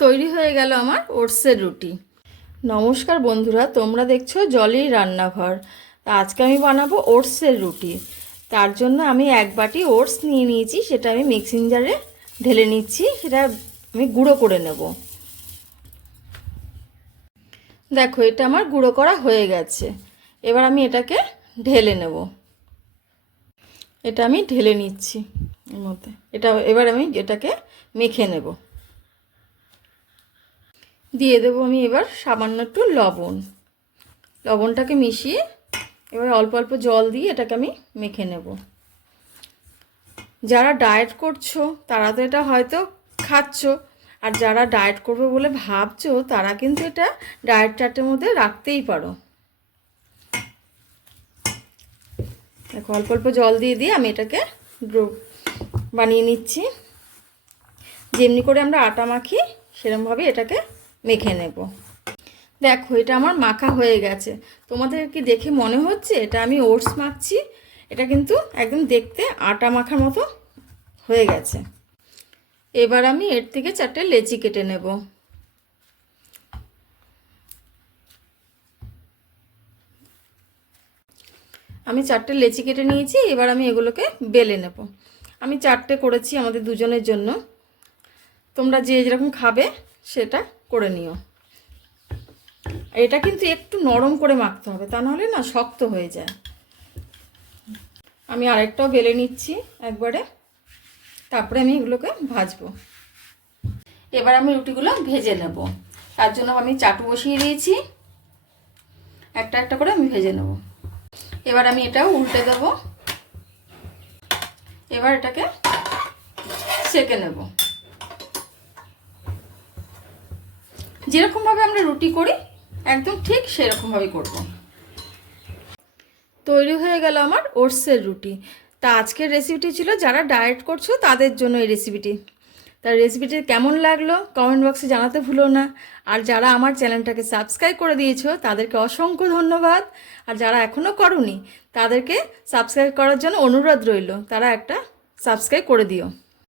তৈরি হয়ে গেল আমার ওটসের রুটি। নমস্কার বন্ধুরা, তোমরা দেখছো জলির রান্নাঘর। তা আজকে আমি বানাবো ওটসের রুটি। তার জন্য আমি 1 বাটি ওটস নিয়ে নিয়েছি, সেটা আমি মিক্সিং জারে ঢেলে নিচ্ছি। সেটা আমি গুঁড়ো করে নেব। দেখো, এটা আমার গুঁড়ো করা হয়ে গেছে। এবার আমি এটাকে ঢেলে নেব। এটা আমি ঢেলে নিচ্ছি এর মধ্যে। এবার আমি এটাকে মেখে নেব। দিয়ে দেবো আমি এবার সামান্য একটু লবণটাকে মিশিয়ে এবার অল্প অল্প জল দিয়ে এটাকে আমি মেখে নেব। যারা ডায়েট করছো তারা তো এটা হয়তো খাচ্ছ, আর যারা ডায়েট করবে বলে ভাবছো তারা কিন্তু এটা ডায়েট চার্টের মধ্যে রাখতেই পারো। দেখো, অল্প অল্প জল দিয়ে দিয়ে আমি এটাকে বানিয়ে নিচ্ছি। যেমনি করে আমরা আটা মাখি সেরকমভাবে এটাকে মেখে নেব। দেখো, এটা আমার মাখা হয়ে গেছে। তোমাদের কি দেখে মনে হচ্ছে এটা আমি ওটস মাখছি? এটা কিন্তু একদম দেখতে আটা মাখার মতো হয়ে গেছে। এবার আমি এর থেকে 4টে লেচি কেটে নেব। আমি 4টে লেচি কেটে নিয়েছি। এবার আমি এগুলোকে বেলে নেব। আমি 4টে করেছি আমাদের দুজনের জন্য। তোমরা যে যেরকম খাবে সেটা করে নিও। এটা কিন্তু একটু নরম করে মাখতে হবে, তা নাহলে না শক্ত হয়ে যায়। আমি আরেকটাও বেলে নিচ্ছি একবারে, তারপরে আমি এগুলোকে ভাজবো। এবার আমি রুটিগুলো ভেজে নেব। তার জন্য আমি চাটু বসিয়ে দিয়েছি, একটা একটা করে আমি ভেজে নেব। এবার আমি এটাও উল্টে দেব। এবার এটাকে সেঁকে নেব। যেরকমভাবে আমরা রুটি করি একদম ঠিক সেরকমভাবেই করব। তৈরি হয়ে গেল আমার ওটসের রুটি। তা আজকের রেসিপিটি ছিল যারা ডায়েট করছো তাদের জন্য এই রেসিপিটি। তার রেসিপিটি কেমন লাগলো কমেন্ট বক্সে জানাতে ভুলো না। আর যারা আমার চ্যানেলটাকে সাবস্ক্রাইব করে দিয়েছো তাদেরকে অসংখ্য ধন্যবাদ। আর যারা এখনও করোনি তাদেরকে সাবস্ক্রাইব করার জন্য অনুরোধ রইল, তারা একটা সাবস্ক্রাইব করে দিও।